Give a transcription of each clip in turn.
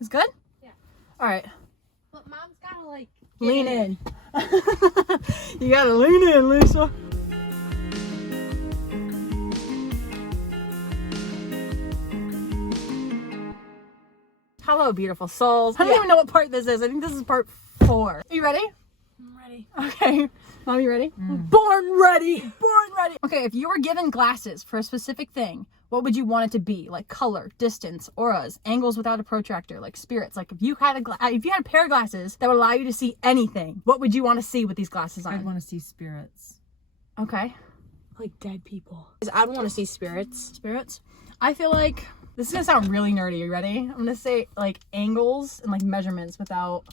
It's good? Yeah. All right. But Mom's gotta like Lean in. You gotta lean in, Lisa. Hello, beautiful souls. I don't even know what part this is. I think this is part 4. Are you ready? I'm ready. Okay. Mom, you ready? Born ready. Born ready. Okay, if you were given glasses for a specific thing, what would you want it to be? Like color, distance, auras, angles without a protractor, like spirits. Like if you had a pair of glasses that would allow you to see anything, what would you want to see with these glasses on? I'd want to see spirits. Okay. Like dead people. I'd want to see spirits. Spirits. I feel like this is gonna sound really nerdy. Are you ready? I'm gonna say like angles and like measurements without.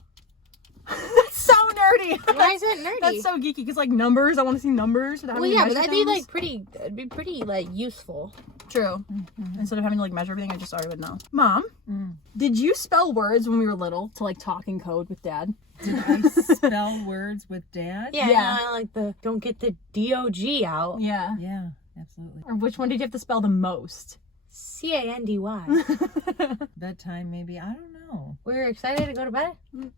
That's so nerdy. Why is it nerdy? That's so geeky because like numbers. I want to see numbers. Well, yeah, but that'd be like it'd be pretty like useful. True. Instead of having to like measure everything, I just already would know. Mom, did you spell words when we were little to like talk in code with Dad? Did I spell words with Dad? Yeah, Yeah. I like the don't get the DOG out. Yeah. Yeah, absolutely. Or which one did you have to spell the most? CANDY. Bedtime, maybe. I don't know. We were excited to go to bed.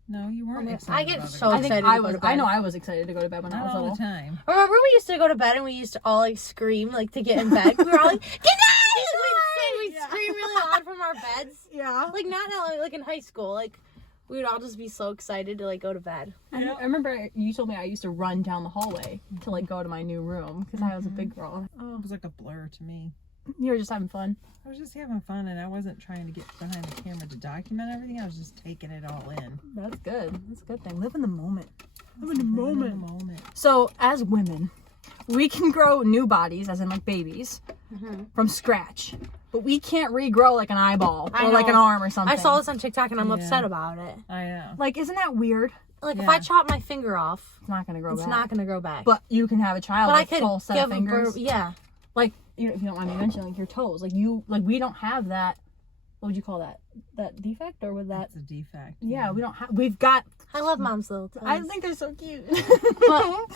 No, you weren't excited. I get about so it. I think excited I to go was. to bed. I know I was excited to go to bed when I Not was all little. the time. Remember we used to go to bed and we used to all like scream like to get in bed. We were all like, "Good night!" We'd scream really loud from our beds. Yeah. Like not like in high school. Like we would all just be so excited to like go to bed. I remember you told me I used to run down the hallway to like go to my new room because I was a big girl. It was like a blur to me. You were just having fun. I was just having fun, and I wasn't trying to get behind the camera to document everything. I was just taking it all in. That's good. That's a good thing. Live in the moment. Live in the Living in moment. the moment. So as women, we can grow new bodies, as in like babies, from scratch. But we can't regrow like an eyeball I or like know. an arm or something. I saw this on TikTok and I'm Yeah. upset about it. I know. Like, isn't that weird? Like if Yeah. I chop my finger off, It's not gonna grow it's back. not gonna grow back. But you can have a child But I with could full set of give fingers. yeah. Like, you know, if you don't mind me mentioning, like your toes. Like we don't have that. What would you call that? That defect or with that? That's a defect. Yeah, we don't have. We've got. I love Mom's little toes. I think they're so cute. But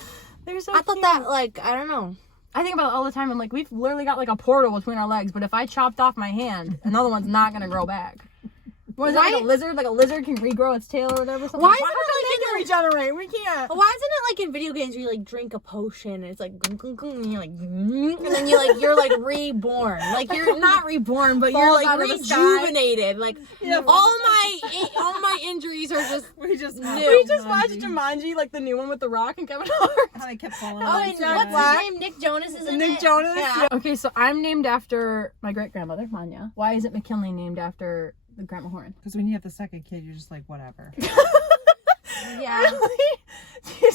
They're so. I thought cute. that like I don't know. I think about it all the time. I'm like, we've literally got like a portal between our legs. But if I chopped off my hand, another one's not gonna grow back. What is it, like a lizard? Like a lizard can regrow its tail or whatever. Something. Why isn't How it come they can regenerate? We can't. Why isn't it like in video games where you like drink a potion and it's like gung, gung, gung, and you're like and then you're like reborn. Like you're not reborn, but you're Falls like out of the sky. rejuvenated. Like all my injuries are just We just We just watched Jumanji, like the new one with The Rock and Kevin Hart. How they kept falling Oh, out. and Jack what's Black. his name? Nick Jonas is in Nick it. Jonas. Yeah. Okay, so I'm named after my great grandmother, Manya. Why isn't McKinley named after the Grandma Horn? Because when you have the second kid, you're just like, whatever. Yeah. Really? You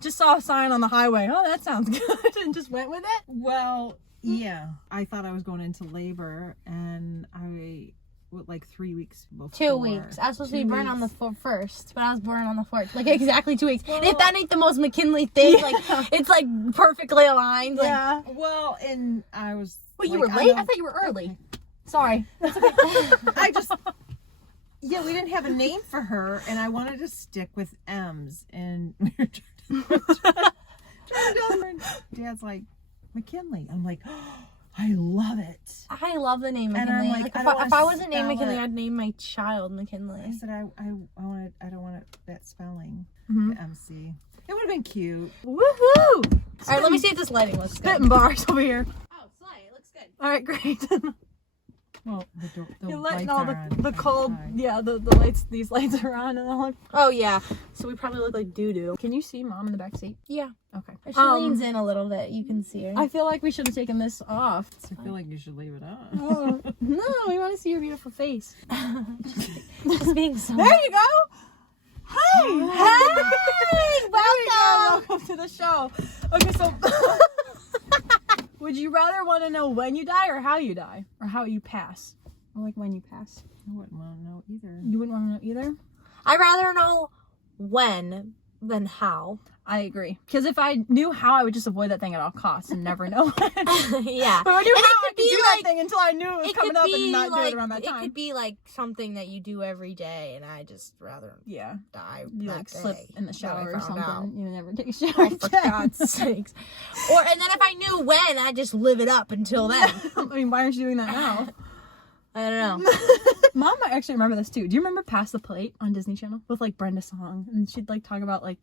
just saw a sign on the highway. Oh, that sounds good, and just went with it. Well, yeah. I thought I was going into labor, and like 3 weeks before. 2 weeks. I was supposed to be 2 born on the weeks. first, but I was born on the 4th. Like exactly 2 weeks. And if that ain't the most McKinley thing, like it's like perfectly aligned. Like, Yeah. Well, and I was. Wait, like, you were late? I thought you were early. Sorry. I just. Yeah, we didn't have a name for her, and I wanted to stick with M's, and we were trying to and Dad's like, McKinley. I'm like, oh, I love it. I love the name And McKinley. I'm like, I if don't I wanna wasn't named spell McKinley, it. I'd name my child McKinley. I said, I don't want that spelling, Mhm. the MC. It would have been cute. Woohoo! All right, let me see if this lighting looks good. Spitting bars over here. Oh, Slay, it looks good. All right, great. Well, the You're lights letting all are on the cold, outside. yeah, the lights, these lights are on and all. Oh yeah, so we probably look like doo-doo. Can you see Mom in the back seat? Yeah. Okay. If she leans in a little bit, you can see her. I feel like we should have taken this off. I feel like you should leave it on. Oh, no, we want to see your beautiful face. Just being so. There you go. Hey, Hey, welcome. Welcome to the show. Okay, so would you rather want to know when you die or how you die, or how you pass, or like when you pass? I wouldn't want to know either. You wouldn't want to know either. I'd rather know when than how. I agree. Because if I knew how, I would just avoid that thing at all costs and never know when. Yeah. But I knew And how, I could be do that thing until I knew it was coming up and not do it around that it time. could be like something that you do every day, and I just rather Yeah. die. You that like slip day in the when shower I or found something. out. You never take a shower. Oh, for God's sakes. And then if I knew when, I'd just live it up until then. I mean, why aren't you doing that now? I don't know. Mom actually remember this too. Do you remember Pass the Plate on Disney Channel with like Brenda Song, and she'd like talk about like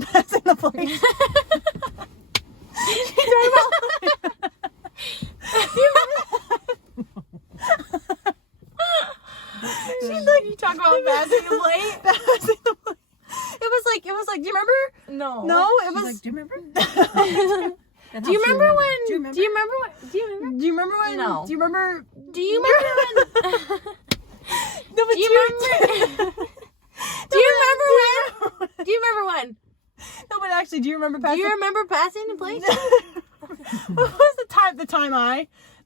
passing the plate. She'd talk about. You remember that? She'd like You talk about passing the plate? passing the plate. It was like. Do you remember? No. No, it She's was. like, do you remember? Do you remember when? Do you remember? Do you remember what? Do you remember? Do you remember when? No. Do you remember? Do you remember when? No, but Do you remember? Do you remember when? Do you remember when? No, but actually, do you remember passing? Do you remember passing the plate? What was the time?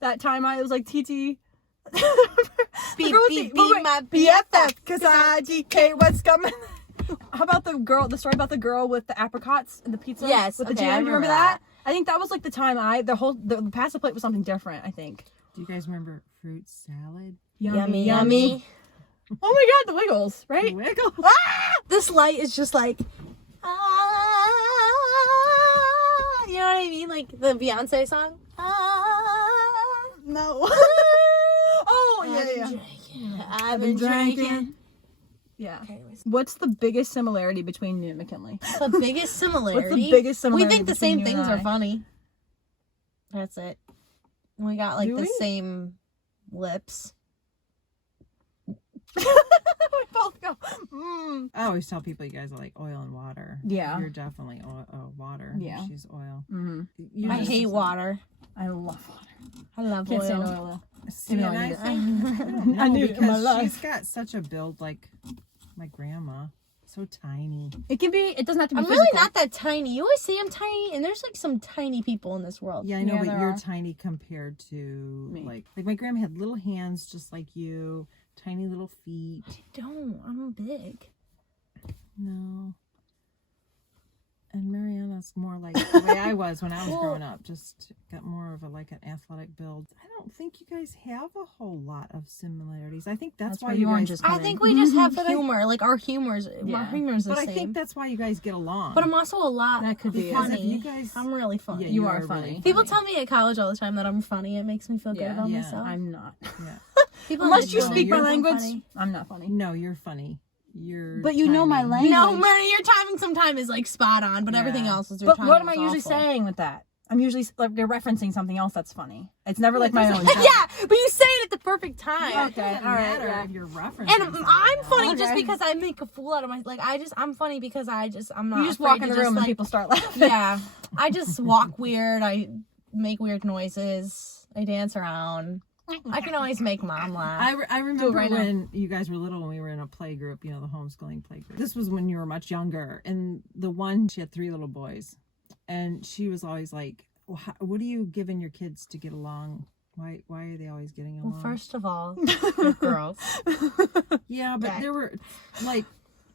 That time I was like TT. Beep, beep, beep, my BFF, cause I DK what's coming. How about the story about the girl with the apricots and the pizza? Yes, with the okay, jam. I Do you remember remember that? I think that was like the time the pass the plate was something different. I think. Do you guys remember fruit salad? Yummy, yummy. Oh my God, the Wiggles, right? Wiggle. Ah! This light is just like, you know what I mean? Like the Beyonce song. No. Oh yeah. I've been drinking. Yeah. Okay, anyways. What's the biggest similarity between you and McKinley? The biggest similarity. What's the biggest similarity? We think the between same you and things I? are funny. That's it. We got like Do the we? same lips. We both go. Mm. I always tell people you guys are like oil and water. Yeah. You're definitely water. Yeah. She's oil. Mm-hmm. You I just- hate water. I love water. I love Can't stand oil. oil See, Even and though I I need it. think I need it in my because life. she's got such a build like my grandma. So tiny. It can be. It doesn't have to be. I'm physical. really not that tiny. You always say I'm tiny, and there's like some tiny people in this world. Yeah, I know, Yeah, but there you're are. tiny compared to Me. like my grandma had little hands just like you, tiny little feet. I don't. I'm big. No. And Marianna's more like the way I was when I was growing up. Just got more of like an athletic build. I don't think you guys have a whole lot of similarities. I think that's why where you the guys. oranges come I in. think we just have But I- humor. Like our humor's the But I same. think that's why you guys get along. But I'm also a lot That could be it. Because if funny. you guys- I'm really funny. Yeah, You are funny. really People tell me at college all the time that I'm funny. It makes me feel good Yeah. about Yeah. myself. I'm not. Yeah. People Unless you just speak my think I'm language, funny. I'm not funny. No, you're funny. You're. But you know my tiny. language. No, Mary, your timing sometimes is like spot on, but Yeah. everything else is your But timing. what am I is usually awful. saying with that? I'm usually like they're referencing something else that's funny. It's never like my own. Yeah, but you say it at the perfect time. Okay, It doesn't all right, matter yeah. if you're referencing And something I'm else. funny just Okay. because I make a fool out of my I'm funny because I'm not You just afraid walk in to the room and like, people start laughing. yeah. I just walk weird, I make weird noises, I dance around. I can always make mom laugh. I remember right now. when you guys were little, when we were in a play group, you know, the homeschooling play group. This was when you were much younger. And the one, she had 3 little boys. And she was always like, well, what are you giving your kids to get along? Why are they always getting along? Well, first of all, girls. Yeah, but Yeah. there were, like,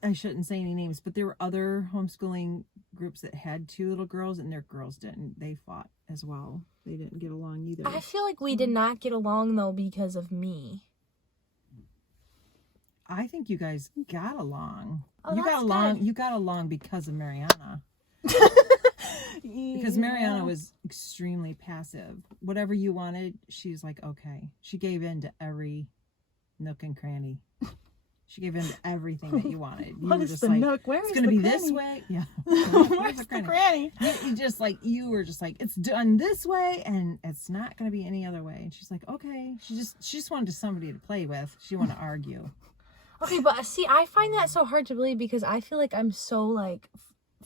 I shouldn't say any names, but there were other homeschooling groups that had 2 little girls, and their girls didn't. They fought as well. They didn't get along either. I feel like we did not get along though because of me. I think you guys got along. Oh, you that's got along. good. You got along because of Marianna. Because Marianna was extremely passive. Whatever you wanted, she's like, okay. She gave in to every nook and cranny. She gave in to everything that you wanted. You What were is just the like, nook? Where it's is gonna the be this cranny? way. Yeah. Where's the granny? You just like, you were just like, it's done this way, and it's not gonna be any other way. And she's like, okay. She just wanted somebody to play with. She wanted to argue. Okay, but see, I find that so hard to believe because I feel like I'm so like,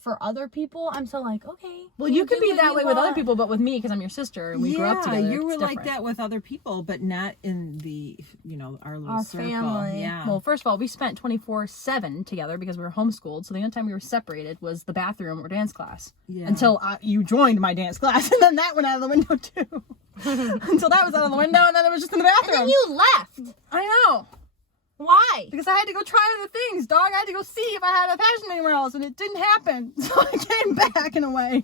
for other people, I'm so like, okay. Well, you could do be what that you way with other want. people, but with me, because I'm your sister and we grew up together. you were it's like different. that with other people, but not in the, you know, our little Our circle. family. Yeah. Well, first of all, we spent 24/7 together because we were homeschooled. So the only time we were separated was the bathroom or dance class. Yeah. Until you joined my dance class, and then that went out of the window too. Until that was out of the window, and then it was just in the And bathroom. then you left. I know. Why? Because I had to go try other things, dog. I had to go see if I had a passion anywhere else, and it didn't happen. So I came back in a way.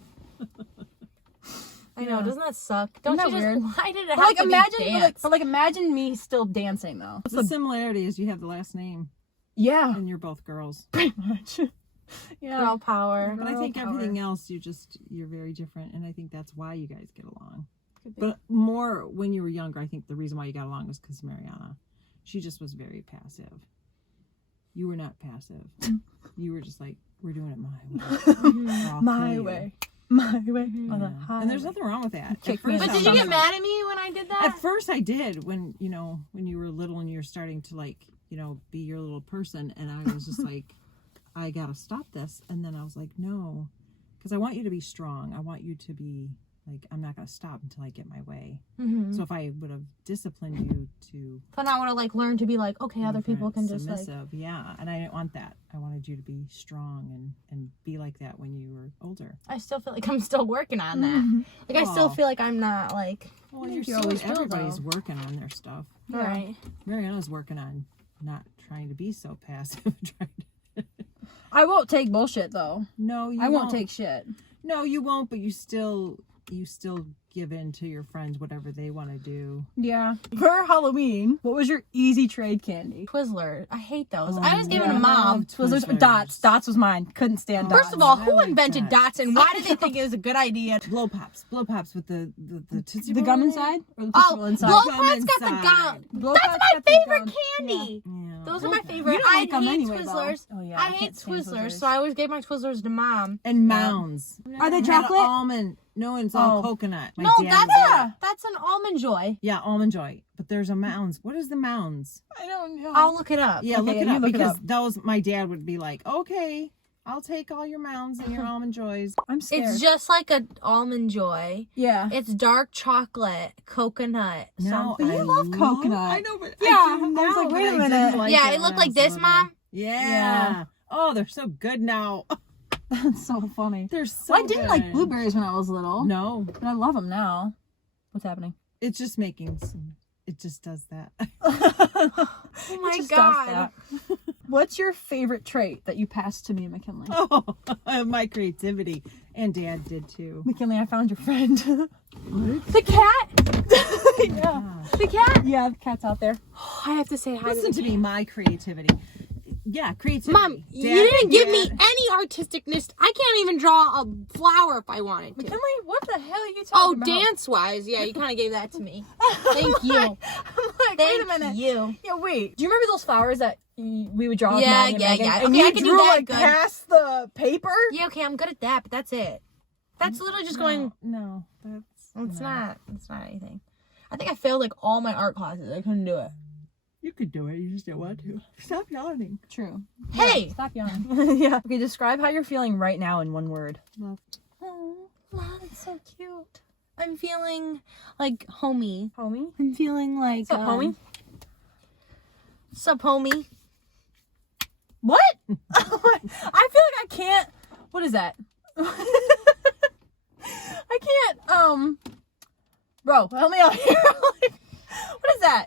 I know, doesn't that suck? Don't Isn't you that just, weird? why did it have But like to imagine, be but dance? like imagine me still dancing though. the similarity is you have the last name, Yeah, and you're both girls. pretty much. Yeah. Girl power. But I Girl think power. everything else, you're very different, and I think that's why you guys get along. Could be. But more when you were younger, I think the reason why you got along was because Marianna. She just was very passive. You were not passive. You were just like, we're doing it my way. My way. On the Yeah. highway. And there's nothing wrong with that. Kick At me first But I did you was get like- mad at me when I did that? At first I did when you were little and you're starting to like, be your little person. And I was just like, I got to stop this. And then I was like, no, because I want you to be strong. I want you to be like, I'm not going to stop until I get my way. So if I would have disciplined you to... Then I would have like learned to be like, okay, other people can just like... submissive, yeah. And I didn't want that. I wanted you to be strong and be like that when you were older. I still feel like I'm still working on that. Like, I still Aw. feel like I'm not like... Well, you always will, everybody's though. working on their stuff. Right. Marianna's working on not trying to be so passive. I won't take bullshit though. No, you I won't take shit. No, you won't, but you still give in to your friends whatever they want to do. Yeah. For Halloween, what was your easy trade candy? Twizzlers. I hate those. Oh, I was giving yeah. a mom. Twizzlers with dots. Dots was mine. Couldn't stand dots. First of all, I who like invented dots. dots and why did they think it was a good idea? Blow pops with the Tootsie the Roll gum in it? inside? Or the Oh, Tootsie Roll inside? Blow Gum Pops got the inside. gum. Blow That's Pops my got the favorite gum. candy. Yeah. Those are my You favorite. don't I like them hate anyway, though. Twizzlers. Oh, yeah, I I hate can't stand Twizzlers, Twizzlers. so I always gave my Twizzlers to mom. And Mounds. Are they Had chocolate? Almond. No, it's all Oh. coconut. My No, dad that's an Almond Joy. Yeah, Almond Joy. But there's a Mounds. What is the Mounds? I don't know. I'll look it up. Yeah, Okay, look it you up look it because up. those my dad would be like, okay, I'll take all your Mounds and your Almond Joys. I'm scared. It's just like a Almond Joy. yeah. It's dark chocolate, coconut, No, something. You love coconut. I know, but Yeah, I do I was now, like, but wait a I didn't minute. like Yeah, it it when looked I like was this, little. Mom. Yeah. Oh, they're so good now. That's so funny. They're so Well, I didn't like good. blueberries when I was little. No, But I love them now. What's happening? it's just making some. It just does that. Oh my Just does god. that. What's your favorite trait that you passed to me, McKinley? Oh, my creativity. And Dad did too. McKinley, I found your friend. The cat. yeah. The cat. Yeah, the cat's out there. I have to say hi Listen to to the me, my creativity. Yeah, creativity. Mom, Dad- you didn't give me Dad- any artisticness. I can't even draw a flower if I wanted to. McKinley, what the hell are you talking Oh, about? dance-wise, yeah, you kind of gave that to me. Thank you. I'm like, Thank wait a minute. you. Yeah, wait. Do you remember those flowers that we would draw with Yeah, Maddie and yeah, Megan? yeah. And Okay, you I can do drew that like good. past the paper? Yeah, okay, I'm good at that, but that's it. That's literally just going. No, that's. It's not anything. I think I failed like all my art classes. I couldn't do it. You could do it. You just don't want to. Stop yawning. True. Hey! Yeah, stop yawning. yeah. Okay, describe how you're feeling right now in one word. Love. Oh, Wow, that's so cute. I'm feeling like homey. homie. I'm feeling like. What's up, homie? Sup, homie? What? I feel like I can't. What is that? I can't. Bro, help me out here. What is that?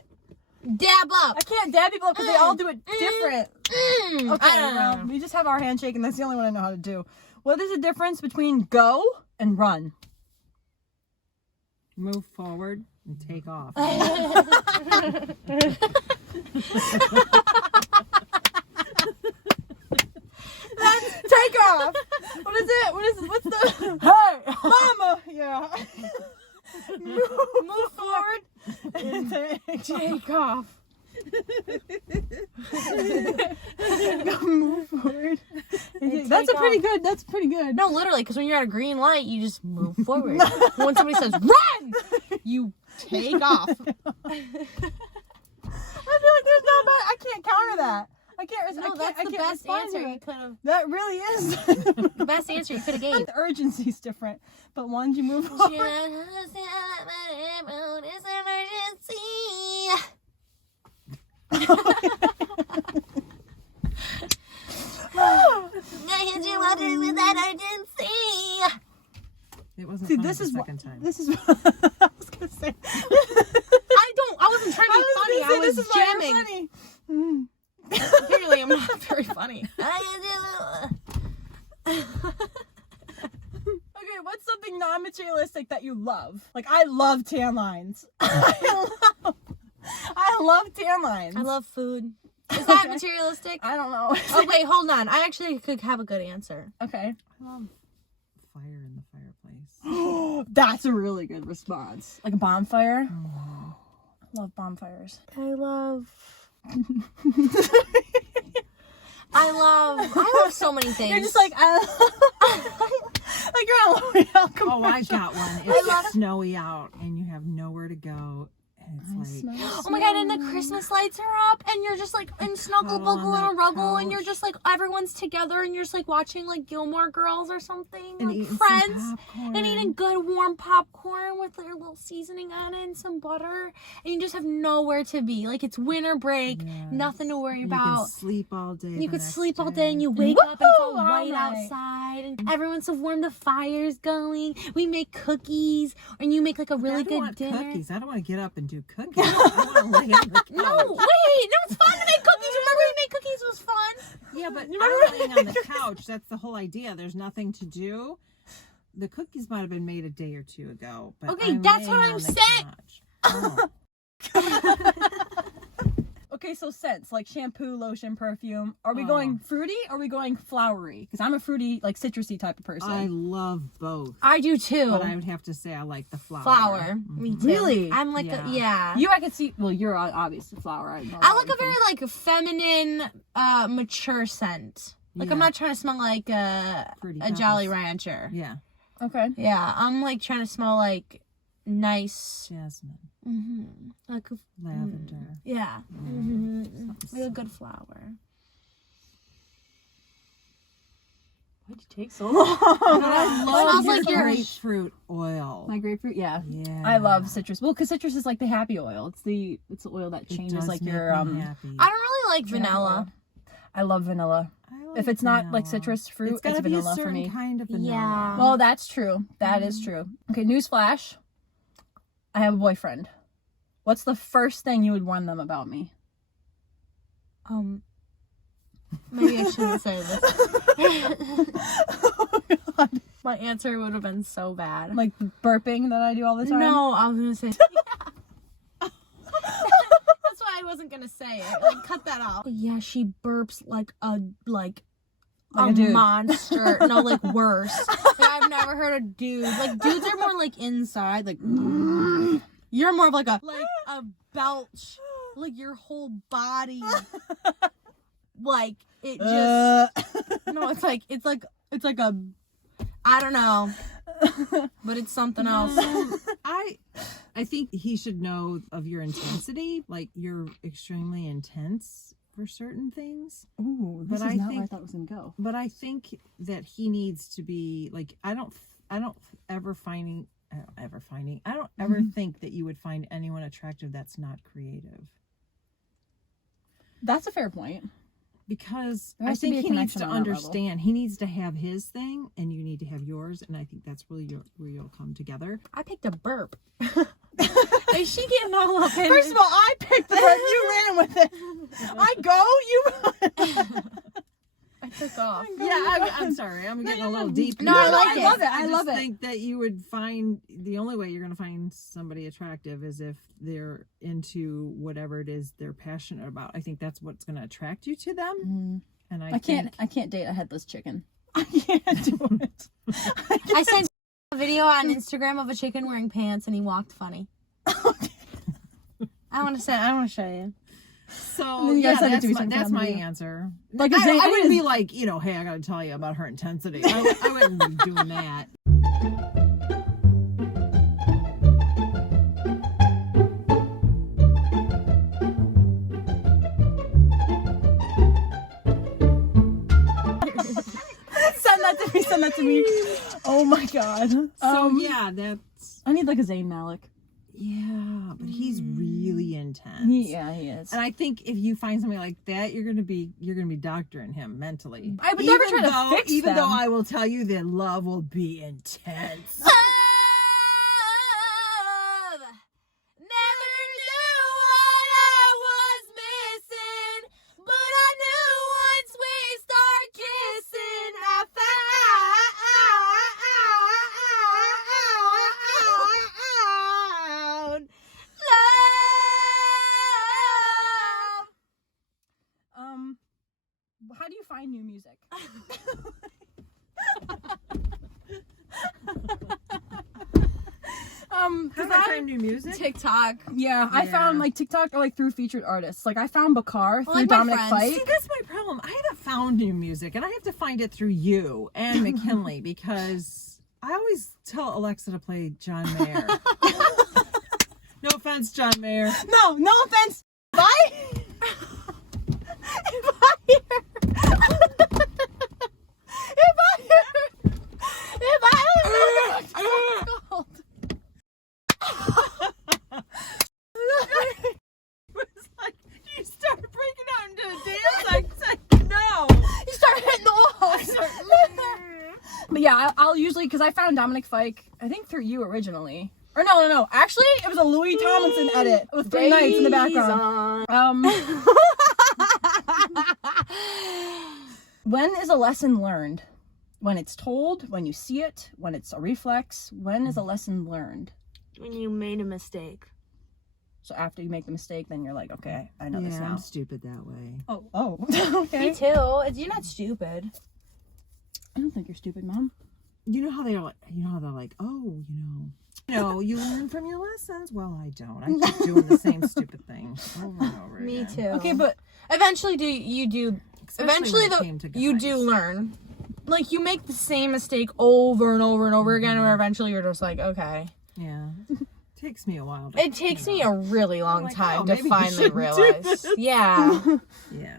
Dab up. I can't dab people up because they all do it different. Okay, I don't well, know. we just have our handshake, and that's the only one I know how to do. What is the difference between go and run? Move forward and take off. Take off. What is it? What's the? Hey, mama. Yeah. Move forward and take off. Move forward. That's a pretty good. That's pretty good. No, literally, because when you're at a green light, you just move forward. When somebody says run, you take off. I feel like there's no. I can't counter that. I can't. No, I can't, that's I the can't best respond answer to you it. could have. That really is. The best answer you could have gave. The urgency's different, but once you move forward. It wasn't See, funny this the is what. second time. This is what I was gonna say. I wasn't trying to be funny. I was this is why you're jamming. funny. Mm. Clearly, I'm not very funny. Okay, what's something non-materialistic that you love? Like, I love tan lines. I love tan lines. I love food. Is that Okay. materialistic? I don't know. Oh, wait, hold on. I actually could have a good answer. Okay. I love fire in the fireplace. That's a really good response. Like a bonfire. I love bonfires. I love I love so many things. You're just like, like you're on L'Oreal commercial. Oh, I've got one. It's snowy out and you have nowhere to go. And it's like, oh my god, and the Christmas lights are up and you're just like in snuggle buggle and ruggle and you're just like everyone's together and you're just like watching like Gilmore Girls or something, and like eating Friends, and eating good warm popcorn with your little seasoning on it and some butter, and you just have nowhere to be. Like it's winter break, nothing to worry about. You can sleep all day. You could sleep all day and you wake up and it's all white outside and everyone's so warm, the fire's going. We make cookies and you make like a really good dinner. Cookies. I don't want to get up and do cookies. I want to lay on the couch. No, wait, no, it's fun to make cookies. Remember we made cookies, it was fun. Yeah, but I'm laying on the couch. That's the whole idea. There's nothing to do. The cookies might have been made a day or two ago. But Okay, that's what I'm saying. Oh. Okay, so scents like shampoo, lotion, perfume. Are we going fruity or are we going flowery? Because I'm a fruity, like citrusy type of person. I love both. I do too. But I would have to say I like the flower. Flower. Me too. Really? I'm like Yeah. You, I could see. Well, you're obviously flower. I like a very like feminine, mature scent. Like I'm not trying to smell like a Jolly Rancher. Yeah. Okay. Yeah, I'm like trying to smell like nice. Jasmine. Like Lavender. yeah. Like a good flower. Why'd you take so long? I love like your your grapefruit oil. My grapefruit, yeah. Yeah. I love citrus. Well, because citrus is like the happy oil. It's the oil that It changes does like make your me happy. I don't really like vanilla. I love vanilla. I like If it's not like vanilla. citrus fruit, it's gotta be vanilla a for certain me. kind of vanilla. Yeah. Well, that's true. That is true. Okay, newsflash. I have a boyfriend. What's the first thing you would warn them about me? Maybe I shouldn't say this. Oh, God. My answer would have been so bad. Like burping that I do all the time? No, I was gonna say. That's why I wasn't gonna say it. Like, cut that out. Yeah, she burps like a dude. monster. No, like worse. Like, I've never heard a dude. Like dudes are more like inside. Like you're more of like a belch. Like your whole body. Like it just. No, it's like a. I don't know. But it's something else. I think he should know of your intensity. Like you're extremely intense for certain things. Ooh, this But is I not think- where I thought it was gonna go. But I think that he needs to be like I don't ever think that you would find anyone attractive that's not creative. That's a fair point. Because There I has to be think a he needs connection to on that level. understand. He needs to have his thing, and you need to have yours. And I think that's really where you'll come together. I picked a burp. Is she getting all up in First of all, I picked the burp. You ran with it. I go, you run. I took off. Yeah, I'm sorry. I'm getting a little deep. No, here. I like it. love it. I I love just it. think that you would find the only way you're going to find somebody attractive is if they're into whatever it is they're passionate about. I think that's what's going to attract you to them. And I can't date a headless chicken. I can't do it. I sent a video on Instagram of a chicken wearing pants and he walked funny. I want to show you. So you guys send it to me that's sometime, my yeah. answer. Like, I wouldn't be like, hey, I got to tell you about her intensity. I wouldn't be doing that. Send that to me. Oh my god. So yeah, that's I need like a Zayn Malik. yeah, but he's really intense. He is. And I think if you find something like that, you're gonna be doctoring him mentally. I would never try to fix even them. though I will tell you that love will be intense. Love never knew what I was missing, but I knew once we start kissing, I found love. How do you find new music? How do I find new music? TikTok. Yeah, I found like TikTok or like through featured artists. Like I found Bakar through like my Dominic friends. Fike. See, that's my problem. I haven't found new music, and I have to find it through you and McKinley because I always tell Alexa to play John Mayer. No offense, John Mayer. No offense. You start breaking out into a dance. I said no. You start hitting the walls. But yeah, I'll usually, because I found Dominic Fike, I think through you originally. Or no. Actually, it was a Louis Tomlinson edit with 3 nights in the background. When is a lesson learned? When it's told, when you see it, when it's a reflex. When is a lesson learned? When you made a mistake. So after you make the mistake, then you're like, okay, I know this Yeah, now. I'm stupid that way. Oh, okay. Me too. You're not stupid. I don't think you're stupid, Mom. You know how they're like, oh, you learn from your lessons. Well, I don't. I keep doing the same stupid thing over and over Me again. too. Okay, but eventually Especially when it came to you guys. do learn. Like you make the same mistake over and over and over again, where eventually you're just like, okay. Yeah. Takes me a while. It takes me a really long like, time oh, to maybe you finally shouldn't do realize. this. Yeah. Yeah.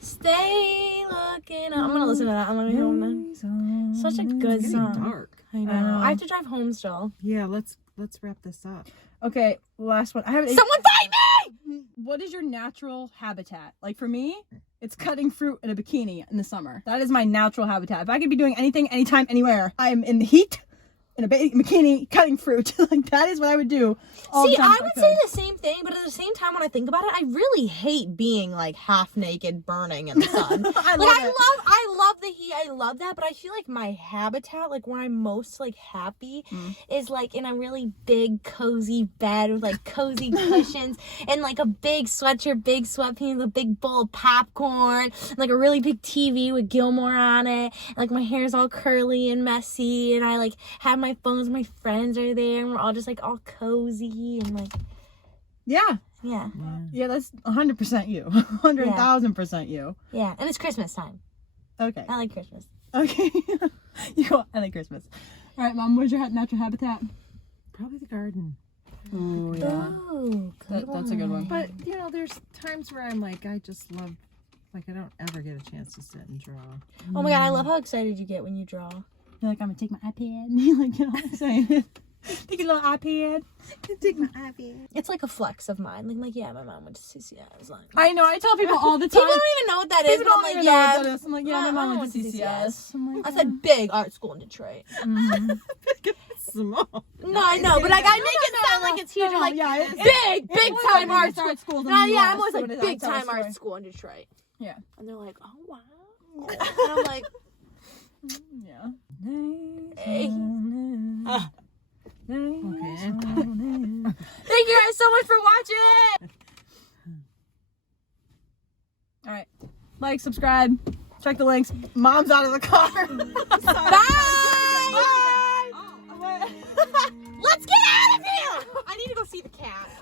Stay looking up. I'm gonna listen to that. I'm gonna go home then. Such a good It's song. getting dark. I know. I have to drive home still. Yeah, let's wrap this up. okay, last one. I have Someone find me! What is your natural habitat? Like for me, it's cutting fruit in a bikini in the summer. That is my natural habitat. If I could be doing anything, anytime, anywhere, I am in the heat, in a bikini, cutting fruit. Like that is what I would do. All See, the time I if would could. say the same thing, but at the same time, when I think about it, I really hate being like half naked, burning in the sun. I love the heat. I love that, but I feel like my habitat, like where I'm most like happy, is like in a really big, cozy bed with like cozy cushions and like a big sweatshirt, big sweatpants, a big bowl of popcorn, and, like a really big TV with Gilmore on it. And, like my hair's all curly and messy, and I like have my phones. My friends are there, and we're all just like all cozy and like Yeah. yeah. Yeah, that's 100% you. 100,000% you. Yeah, and it's Christmas time. Okay. I like Christmas. Okay. I like Christmas. All right, Mom, what's your natural habitat? Probably the garden. Oh, yeah. Oh, That's a good one. But, there's times where I'm like, I just love, like, I don't ever get a chance to sit and draw. Oh my god, I love how excited you get when you draw. You're like, I'm going to take my iPad. You're like, you know what I'm saying? Take a little iPad. Take my iPad. It's like a flex of mine. Like yeah, my mom went to CCS. Like, I know. I tell people all the time. people don't even know what that is, People but I'm don't like, even know yeah. what that is. I'm like, yeah, my mom went to CCS. I'm like, I said big art school in Detroit. Small. No, I know, but like I make it sound like it's huge. I'm like, yeah, big time art school. No, yeah, I'm always so like it is. big I'll tell a time art story. school in Detroit. Yeah. And they're like, oh wow. And I'm like, Yeah. hey. Okay. Thank you guys so much for watching. All right. Like, subscribe, check the links. Mom's out of the car. Bye. Bye. Let's get out of here. I need to go see the cat.